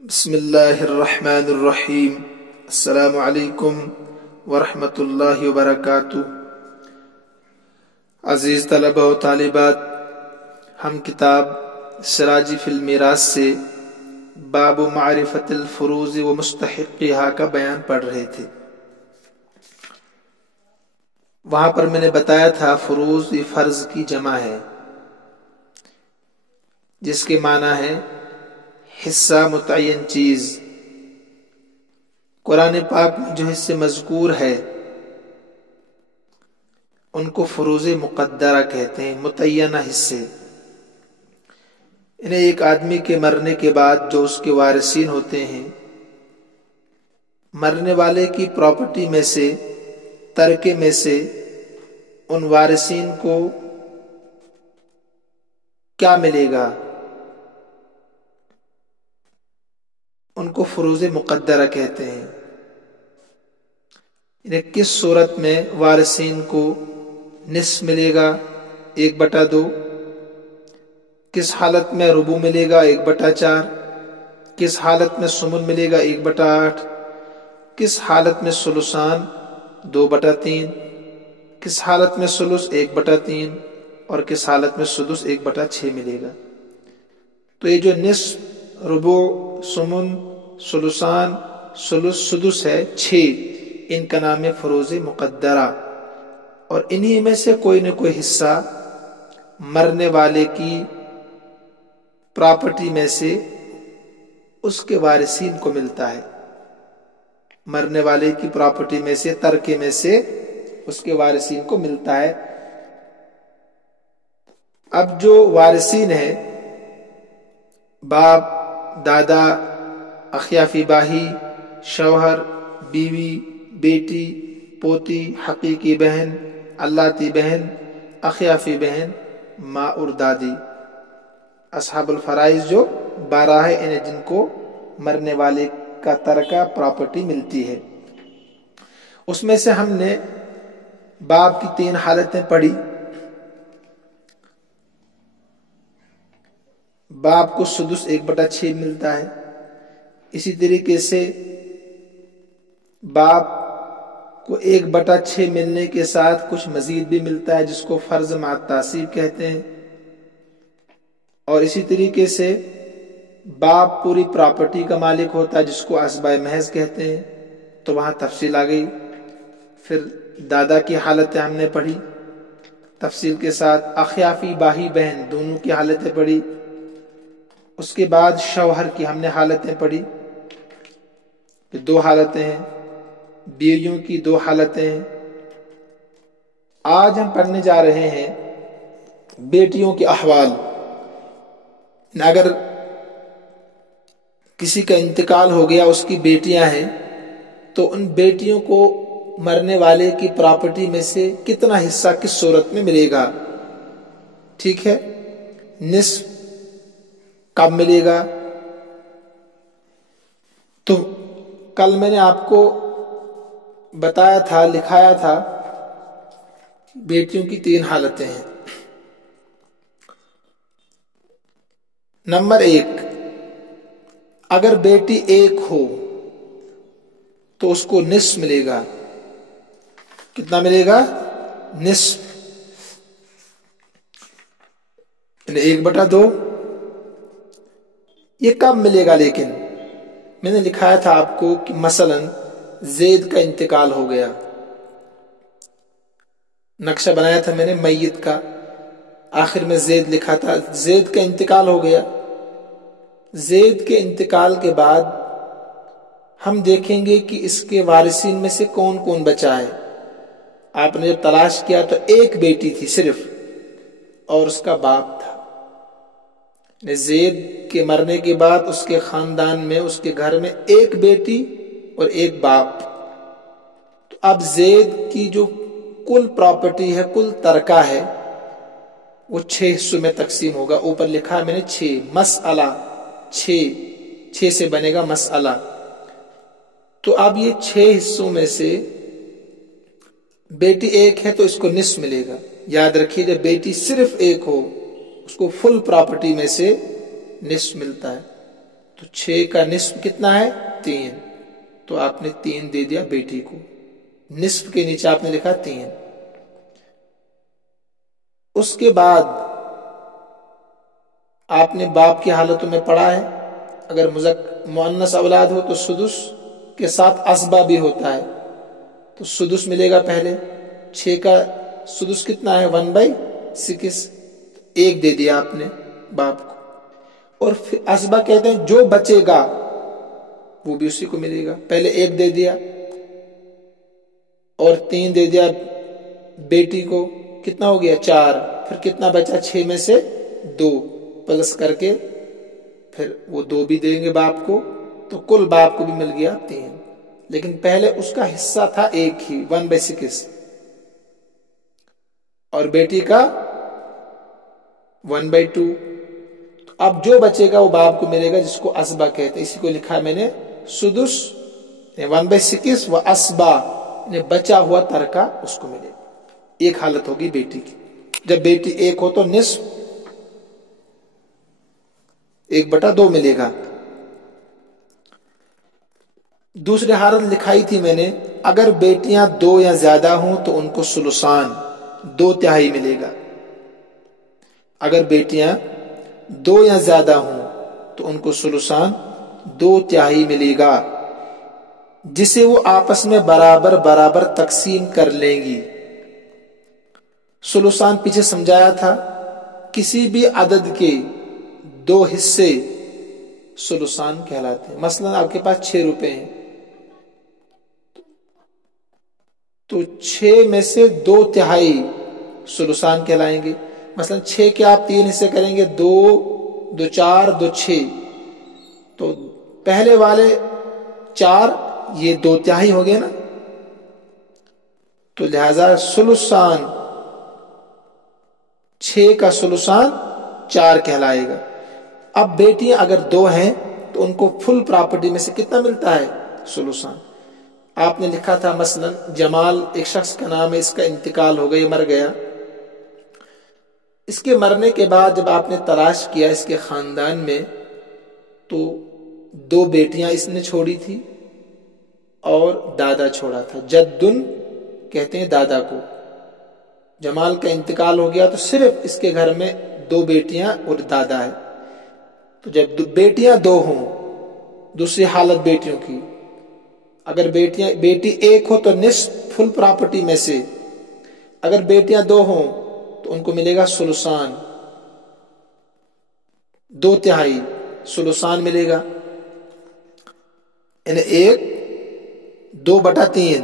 بسم اللہ الرحمن الرحیم۔ السلام علیکم ورحمۃ اللہ وبرکاتہ۔ عزیز طلبہ و طالبات، ہم کتاب سراج فی المیراث سے باب معرفت الفروض و مستحقہا کا بیان پڑھ رہے تھے۔ وہاں پر میں نے بتایا تھا فروض یہ فرض کی جمع ہے، جس کے معنی ہے حصہ متعین چیز۔ قرآن پاک میں جو حصے مذکور ہے ان کو فروض مقدرہ کہتے ہیں، متعینہ حصے۔ انہیں ایک آدمی کے مرنے کے بعد جو اس کے وارثین ہوتے ہیں، مرنے والے کی پراپرٹی میں سے، ترکے میں سے ان وارثین کو کیا ملے گا، ان کو فروض مقدرہ کہتے ہیں۔ انہیں کس صورت میں وارثین کو نصف ملے گا 1/2، کس حالت میں ربع ملے گا 1/4، کس حالت میں ثمن ملے گا 1/8، کس حالت میں ثلثان 2/3، کس حالت میں ثلث 1/3 اور کس حالت میں سدس 1/6 ملے گا۔ تو یہ جو نصف، ربع، ثمن، ثلثان، ثلث، سدس ہے 6، ان کا نام ہے فروض مقدرہ۔ اور انہی میں سے کوئی نہ کوئی حصہ مرنے والے کی پراپرٹی میں سے اس کے وارثین کو ملتا ہے، مرنے والے کی پراپرٹی میں سے، ترکے میں سے اس کے وارثین کو ملتا ہے۔ اب جو وارثین ہیں، باپ، دادا، اخیافی باہی، شوہر، بیوی، بیٹی، پوتی، حقیقی بہن، اللہ بہن، اخیافی بہن، ماں اور دادی، اصحاب الفرائض جو 12 ہے، انہیں جن کو مرنے والے کا ترکہ پراپرٹی ملتی ہے۔ اس میں سے ہم نے باپ کی 3 حالتیں پڑھی۔ باپ کو سدس 1/6 ملتا ہے، اسی طریقے سے باپ کو 1/6 ملنے کے ساتھ کچھ مزید بھی ملتا ہے جس کو فرض مع التعصیب کہتے ہیں، اور اسی طریقے سے باپ پوری پراپرٹی کا مالک ہوتا ہے جس کو اسبۂ محض کہتے ہیں۔ تو وہاں تفصیل آ گئی۔ پھر دادا کی حالتیں ہم نے پڑھی تفصیل کے ساتھ، اخیافی باہی بہن دونوں کی حالتیں پڑھی، اس کے بعد شوہر کی ہم نے حالتیں پڑھی، 2 حالتیں ہیں، بیویوں کی 2 حالتیں ہیں۔ آج ہم پڑھنے جا رہے ہیں بیٹیوں کے احوال۔ اگر کسی کا انتقال ہو گیا، اس کی بیٹیاں ہیں، تو ان بیٹیوں کو مرنے والے کی پراپرٹی میں سے کتنا حصہ کس صورت میں ملے گا، ٹھیک ہے؟ نصف کب ملے گا؟ تو کل میں نے آپ کو بتایا تھا، لکھایا تھا، بیٹیوں کی 3 حالتیں ہیں۔ نمبر 1، اگر بیٹی 1 ہو تو اس کو نصف ملے گا۔ کتنا ملے گا؟ نصف، یعنی 1/2۔ یہ کب ملے گا؟ لیکن میں نے لکھایا تھا آپ کو کہ مثلا زید کا انتقال ہو گیا، نقشہ بنایا تھا میں نے میت کا، آخر میں زید لکھا تھا، زید کا انتقال ہو گیا۔ زید کے انتقال کے بعد ہم دیکھیں گے کہ اس کے وارثین میں سے کون کون بچا ہے۔ آپ نے جب تلاش کیا تو 1 بیٹی تھی صرف، اور اس کا باپ تھا۔ زید کے مرنے کے بعد اس کے خاندان میں، اس کے گھر میں 1 بیٹی اور 1 باپ۔ تو اب زید کی جو کل پراپرٹی ہے، کل ترکہ ہے، وہ 6 حصوں میں تقسیم ہوگا۔ اوپر لکھا ہے میں نے 6، مسئلہ 6 سے بنے گا مسئلہ۔ تو اب یہ 6 حصوں میں سے بیٹی 1 ہے تو اس کو نصف ملے گا۔ یاد رکھیے جب بیٹی صرف 1 ہو، اس کو فل پراپرٹی میں سے نصف ملتا ہے۔ تو 6 کا نصف کتنا ہے 3، تو آپ نے 3 دے دیا بیٹی کو، نصف کے نیچے آپ نے لکھا 3۔ اس کے بعد آپ نے باپ کی حالتوں میں پڑھا ہے، اگر مؤنث اولاد ہو تو سدس کے ساتھ اسبا بھی ہوتا ہے، تو سدس ملے گا پہلے۔ 6 کا سدس کتنا ہے 1/6، 1 دے دیا آپ نے باپ کو، اور پھر اسبا کہتے ہیں جو بچے گا وہ بھی اسی کو ملے گا، پہلے 1 دے دیا اور 3 دے دیا بیٹی کو، کتنا ہو گیا 4، پھر کتنا بچا 6 میں سے 2 پلس کر کے پھر وہ 2 بھی دیں گے باپ کو، تو کل باپ کو بھی مل گیا 3، لیکن پہلے اس کا حصہ تھا 1 ہی 1/6، اور بیٹی کا 1/2۔ اب جو بچے گا وہ باپ کو ملے گا، جس کو اسبا کہتے ہیں، اسی کو لکھا میں نے سدس 1/6 و اسبا، بچا ہوا ترکہ اس کو ملے گا۔ ایک حالت ہوگی بیٹی کی، جب بیٹی 1 ہو تو نصف 1/2 ملے گا۔ دوسری حالت لکھائی تھی میں نے، اگر بیٹیاں 2 یا زیادہ ہوں تو ان کو ثلثان 2/3 ملے گا۔ اگر بیٹیاں 2 یا زیادہ ہوں تو ان کو ثلثان 2/3 ملے گا، جسے وہ آپس میں برابر برابر تقسیم کر لیں گی۔ ثلثان پیچھے سمجھایا تھا، کسی بھی عدد کے 2 حصے ثلثان کہلاتے ہیں۔ مثلا آپ کے پاس 6 روپے ہیں تو 6 میں سے 2/3 ثلثان کہلائیں گے۔ مثلا 6 کے آپ 3 حصے کریں گے، 2 2 4 2 6، تو پہلے والے 4 یہ 2/3 ہو گئے نا، تو لہذا ثلثان 6 کا ثلثان 4 کہلائے گا۔ اب بیٹیاں اگر 2 ہیں تو ان کو فل پراپرٹی میں سے کتنا ملتا ہے ثلثان۔ آپ نے لکھا تھا مثلا جمال ایک شخص کا نام ہے، اس کا انتقال ہو گیا، مر گیا۔ اس کے مرنے کے بعد جب آپ نے تلاش کیا اس کے خاندان میں تو 2 بیٹیاں اس نے چھوڑی تھی اور دادا چھوڑا تھا، جدن کہتے ہیں دادا کو۔ جمال کا انتقال ہو گیا تو صرف اس کے گھر میں 2 بیٹیاں اور دادا ہے، تو جب بیٹیاں 2 ہوں، دوسری حالت بیٹیوں کی، اگر بیٹی 1 ہو تو نصف فل پراپرٹی میں سے، اگر بیٹیاں 2 ہوں تو ان کو ملے گا ثلثان 2/3 ثلثان ملے گا، یعنی 1 2/3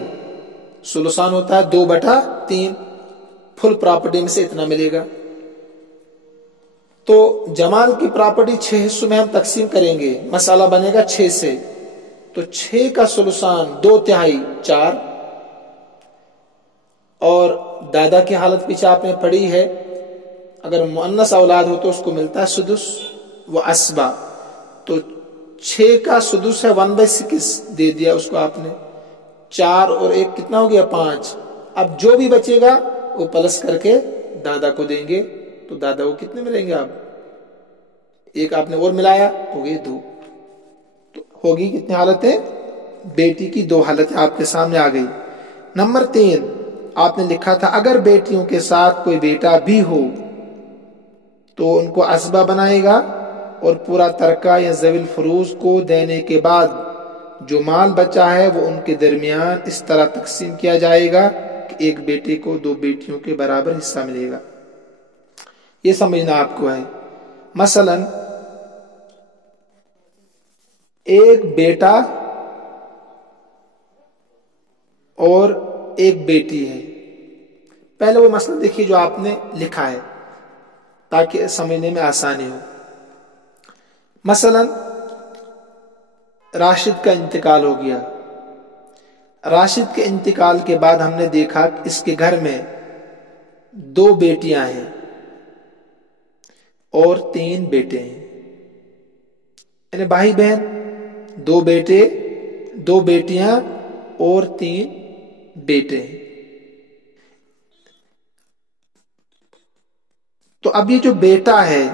ثلثان ہوتا ہے 2/3، فل پراپرٹی میں سے اتنا ملے گا۔ تو جمال کی پراپرٹی 6 حصوں میں ہم تقسیم کریں گے، مسئلہ بنے گا 6 سے، تو 6 کا ثلثان 2/3 4، اور دادا کی حالت پیچھے آپ نے پڑھی ہے، اگر مؤنث اولاد ہو تو اس کو ملتا ہے سدس و اسبا، تو 6 کا سدس ہے 1/6 دے دیا اس کو آپ نے، 4 اور 1 کتنا ہو گیا 5۔ اب جو بھی بچے گا وہ پلس کر کے دادا کو دیں گے، تو دادا کو کتنے ملیں گے، آپ 1 آپ نے اور ملایا تو یہ 2، تو ہوگی کتنی حالتیں، بیٹی کی 2 حالتیں آپ کے سامنے آ گئی۔ نمبر 3 آپ نے لکھا تھا، اگر بیٹیوں کے ساتھ کوئی بیٹا بھی ہو تو ان کو اسبا بنائے گا، اور پورا ترکہ یا ذوی الفروض کو دینے کے بعد جو مال بچا ہے وہ ان کے درمیان اس طرح تقسیم کیا جائے گا کہ ایک بیٹے کو 2 بیٹیوں کے برابر حصہ ملے گا۔ یہ سمجھنا آپ کو ہے، مثلا ایک بیٹا اور ایک بیٹی ہے، پہلے وہ مسئلہ دیکھیے جو آپ نے لکھا ہے تاکہ سمجھنے میں آسانی ہو۔ مثلا راشد کا انتقال ہو گیا، راشد کے انتقال کے بعد ہم نے دیکھا کہ اس کے گھر میں 2 بیٹیاں ہیں اور 3 بیٹے ہیں، یعنی بھائی بہن، 2 بیٹے 2 بیٹیاں اور 3 بیٹے ہیں۔ تو اب یہ جو بیٹا ہے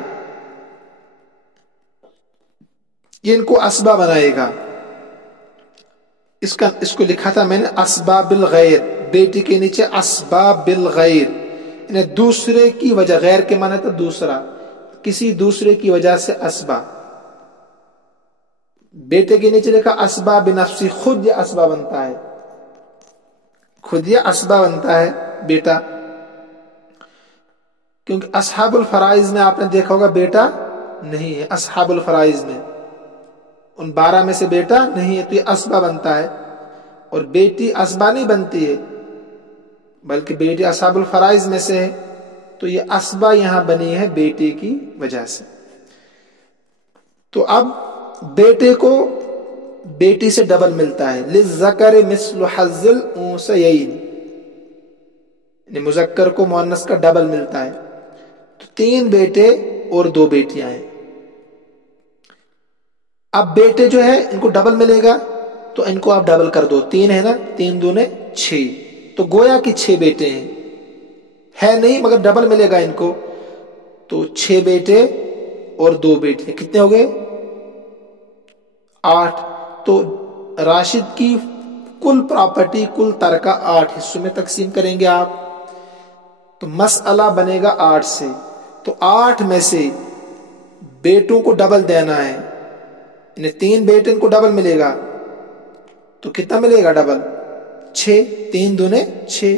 یہ ان کو اسبا بنائے گا. اس کو لکھا تھا میں نے اسباب الغیر، بیٹی کے نیچے اسباب الغیر، یعنی دوسرے کی وجہ، غیر کے معنی تھا دوسرا، کسی دوسرے کی وجہ سے اسبا. بیٹے کے نیچے لکھا اسباب نفسی، خود یہ اسبا بنتا ہے، خود یہ اسبا بنتا ہے بیٹا. کیونکہ اصحاب الفرائض میں آپ نے دیکھا ہوگا بیٹا نہیں ہے، اصحاب الفرائض میں ان 12 میں سے بیٹا نہیں ہے، تو یہ اسبا بنتا ہے. اور بیٹی اسبا نہیں بنتی ہے بلکہ بیٹی اصحاب الفرائض میں سے ہے، تو یہ اسبا یہاں بنی ہے بیٹے کی وجہ سے. تو اب بیٹے کو بیٹی سے ڈبل ملتا ہے، للذکر مثل حظ الانثیین، یعنی مذکر کو مؤنث کا ڈبل ملتا ہے. تو 3 بیٹے اور 2 بیٹیاں ہیں. اب بیٹے جو ہے ان کو ڈبل ملے گا تو ان کو آپ ڈبل کر دو، 3 ہے نا، 3 دونے 6، تو گویا کہ 6 بیٹے ہیں، ہے نہیں مگر ڈبل ملے گا ان کو. تو 6 بیٹے اور 2 بیٹیاں کتنے ہو گئے؟ 8. تو راشد کی کل پراپرٹی، کل ترکہ 8 حصوں میں تقسیم کریں گے آپ، تو مسئلہ بنے گا 8 سے. تو 8 میں سے بیٹوں کو ڈبل دینا ہے، یعنی 3 بیٹے ان کو ڈبل ملے گا، تو کتنا ملے گا ڈبل؟ 6، 3 دونے 6.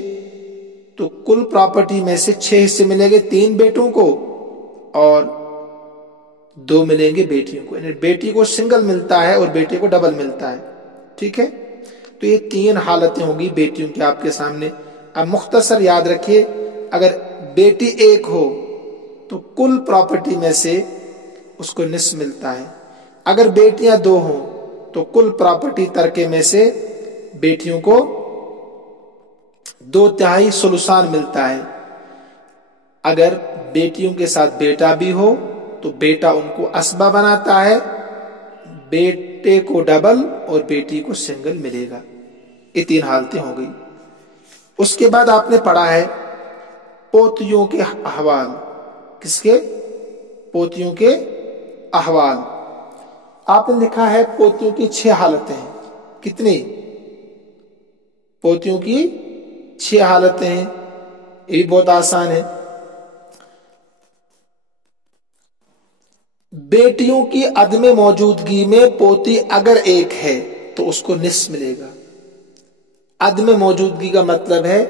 تو کل پراپرٹی میں سے 6 حصے ملیں گے 3 بیٹوں کو اور 2 ملیں گے بیٹیوں کو، یعنی بیٹی کو سنگل ملتا ہے اور بیٹے کو ڈبل ملتا ہے. ٹھیک ہے، تو یہ 3 حالتیں ہوں گی بیٹیوں کے آپ کے سامنے. اب مختصر یاد رکھیے، اگر بیٹی 1 ہو تو کل پراپرٹی میں سے اس کو نصف ملتا ہے. اگر بیٹیاں 2 ہوں تو کل پراپرٹی ترکے میں سے بیٹیوں کو 2/3 ثلثان ملتا ہے. اگر بیٹیوں کے ساتھ بیٹا بھی ہو تو بیٹا ان کو اسبا بناتا ہے، بیٹے کو ڈبل اور بیٹی کو سنگل ملے گا. یہ 3 حالتیں ہو گئی. اس کے بعد آپ نے پڑھا ہے پوتیوں کے احوال. کس کے؟ پوتیوں کے احوال. آپ نے لکھا ہے پوتیوں کی 6 حالتیں ہیں. کتنی؟ پوتیوں کی 6 حالتیں ہیں. یہ بھی بہت آسان ہے. بیٹیوں کی عدم موجودگی میں پوتی اگر 1 ہے تو اس کو نصف ملے گا. عدم موجودگی کا مطلب ہے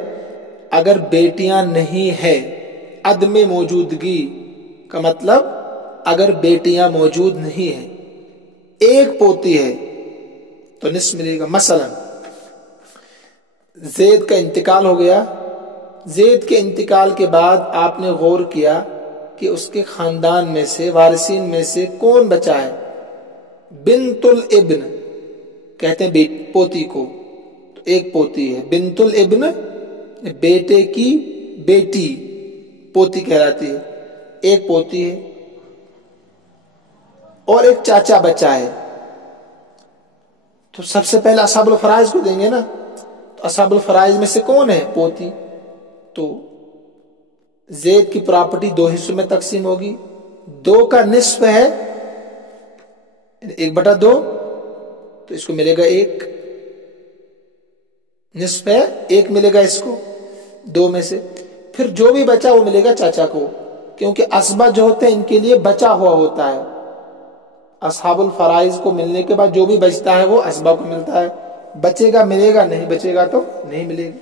اگر بیٹیاں نہیں ہیں. عدم موجودگی کا مطلب اگر بیٹیاں موجود نہیں ہیں، 1 پوتی ہے تو نصف ملے گا. مثلا زید کا انتقال ہو گیا، زید کے انتقال کے بعد آپ نے غور کیا کہ اس کے خاندان میں سے، وارثین میں سے کون بچا ہے؟ بنت الابن کہتے ہیں پوتی کو، تو 1 پوتی ہے. بنت الابن بیٹے کی بیٹی پوتی کہلاتی ہے، 1 پوتی ہے. اور 1 چاچا بچا ہے. تو سب سے پہلے اصحاب الفرائض کو دیں گے نا، تو اصحاب الفرائض میں سے کون ہے؟ پوتی. تو زید کی پراپرٹی 2 حصوں میں تقسیم ہوگی. 2 کا نصف ہے 1/2، تو اس کو ملے گا 1. نصف ہے 1 ملے گا اس کو 2 میں سے. پھر جو بھی بچا وہ ملے گا چاچا کو، کیونکہ اسبا جو ہوتے ہیں ان کے لیے بچا ہوا ہوتا ہے. اصحاب الفرائض کو ملنے کے بعد جو بھی بچتا ہے وہ اسبا کو ملتا ہے. بچے گا ملے گا، نہیں بچے گا تو نہیں ملے گا.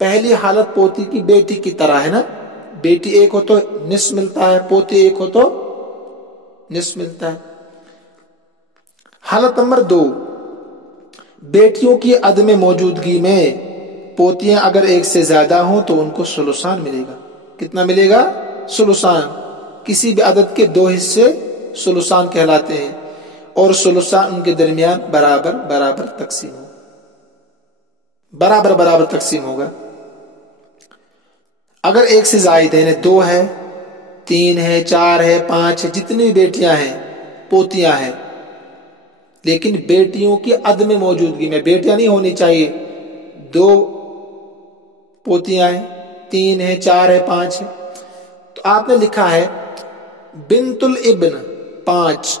پہلی حالت پوتی کی بیٹی کی طرح ہے نا، بیٹی 1 ہو تو نصف ملتا ہے، پوتی 1 ہو تو نصف ملتا ہے. حالت نمبر 2، بیٹیوں کی عدم موجودگی میں پوتیاں اگر 1 سے زیادہ ہوں تو ان کو ثلثان ملے گا. کتنا ملے گا؟ ثلثان. کسی بھی عدد کے 2 حصے ثلثان کہلاتے ہیں، اور ثلثان ان کے درمیان برابر برابر تقسیم ہو، برابر برابر تقسیم ہوگا. اگر 1 سے زائد ہے، 2 ہے، 3 ہے، 4 ہے، 5 ہے، جتنی بھی بیٹیاں ہیں پوتیاں ہیں، لیکن بیٹیوں کی عدم موجودگی میں، بیٹیاں نہیں ہونی چاہیے، 2 پوتیاں ہیں، 3 ہے، 4 ہے، 5 ہے، تو آپ نے لکھا ہے بنت الابن 5.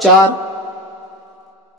4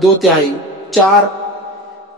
2/3, 4।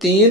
3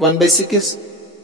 1/6,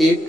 1,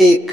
1,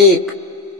1,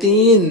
3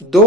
2।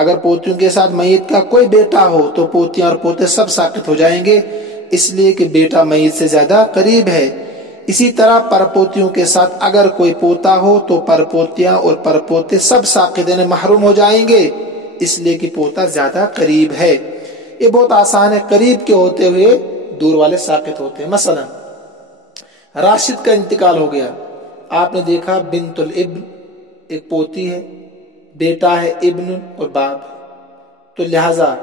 اگر پوتیوں کے ساتھ میت کا کوئی بیٹا ہو تو پوتیاں اور پوتے سب ساقط ہو جائیں گے، اس لیے کہ بیٹا میت سے زیادہ قریب ہے۔ اسی طرح پرپوتیوں کے ساتھ اگر کوئی پوتا ہو تو پرپوتیاں اور پرپوتے سب ساقط یعنی محروم ہو جائیں گے، اس لیے کہ پوتا زیادہ قریب ہے۔ یہ بہت آسان ہے، قریب کے ہوتے ہوئے دور والے ساقط ہوتے ہیں۔ مثلا راشد کا انتقال ہو گیا، آپ نے دیکھا بنت الابن ایک پوتی ہے، بیٹا ہے ابن اور باپ، تو لہذا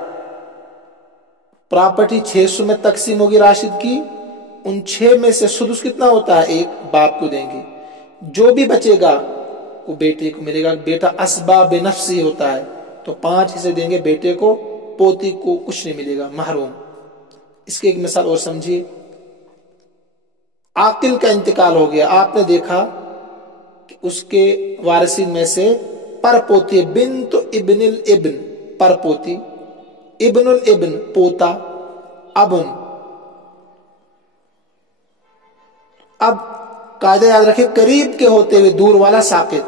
پراپرٹی 600 میں تقسیم ہوگی راشد کی، ان 6 میں سے سدس کتنا ہوتا ہے؟ 1 باپ کو دیں گے، جو بھی بچے گا وہ بیٹے کو ملے گا۔ بیٹا اسباب نفسی ہوتا ہے تو 5 حصے دیں گے بیٹے کو، پوتی کو کچھ نہیں ملے گا، محروم۔ اس کی ایک مثال اور سمجھیے، عاقل کا انتقال ہو گیا، آپ نے دیکھا کہ اس کے وارثین میں سے پر پوتی بنت ابن الابن پر پوتی، ابن الابن پوتا، ابن۔ اب قاعدہ یاد رکھے، قریب کے ہوتے ہوئے دور والا ساقط،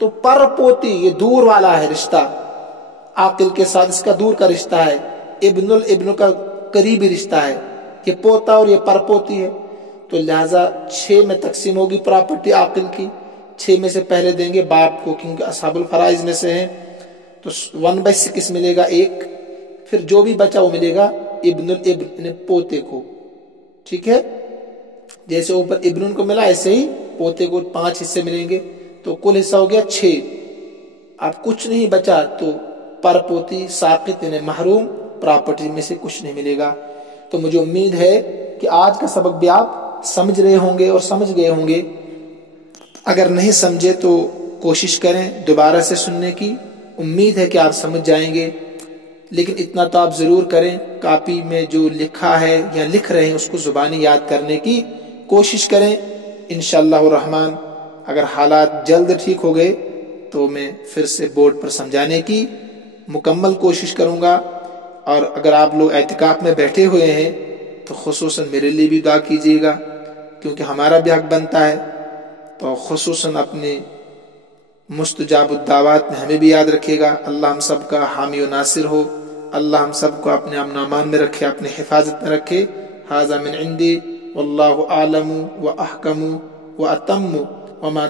تو پر پوتی یہ دور والا ہے رشتہ، عاقل کے ساتھ اس کا دور کا رشتہ ہے، ابن الابن کا قریبی رشتہ ہے، یہ پوتا اور یہ پر پوتی ہے، تو لہذا 6 میں تقسیم ہوگی پراپرٹی عاقل کی، 6 میں سے پہلے دیں گے باپ کو کیونکہ اصحاب الفرائض میں سے ہیں، تو 1/6 ملے گا 1، پھر جو بھی بچا وہ ملے گا ابن الابن یعنی پوتے کو، ٹھیک ہے؟ جیسے اوپر ابن کو ملا ایسے ہی پوتے کو 5 حصے ملیں گے، تو کل حصہ ہو گیا 6۔ اب کچھ نہیں بچا تو پر پوتی ساقط یعنی محروم، پراپرٹی میں سے کچھ نہیں ملے گا۔ تو مجھے امید ہے کہ آج کا سبق بھی آپ سمجھ رہے ہوں گے اور سمجھ گئے ہوں گے، اگر نہیں سمجھے تو کوشش کریں دوبارہ سے سننے کی، امید ہے کہ آپ سمجھ جائیں گے۔ لیکن اتنا تو آپ ضرور کریں، کاپی میں جو لکھا ہے یا لکھ رہے ہیں اس کو زبانی یاد کرنے کی کوشش کریں، انشاءاللہ الرحمن۔ اگر حالات جلد ٹھیک ہو گئے تو میں پھر سے بورڈ پر سمجھانے کی مکمل کوشش کروں گا، اور اگر آپ لوگ اعتکاف میں بیٹھے ہوئے ہیں تو خصوصاً میرے لیے بھی دعا کیجیے گا، کیونکہ ہمارا بھی حق بنتا ہے، تو خصوصاً اپنے مستجاب الدعوات میں ہمیں بھی یاد رکھے گا۔ اللہ ہم سب کا حامی و ناصر ہو، اللہ ہم سب کو اپنے امن و امان میں رکھے، اپنے حفاظت میں رکھے۔ ھذا من عندی واللہ اعلم واحکم واتم وما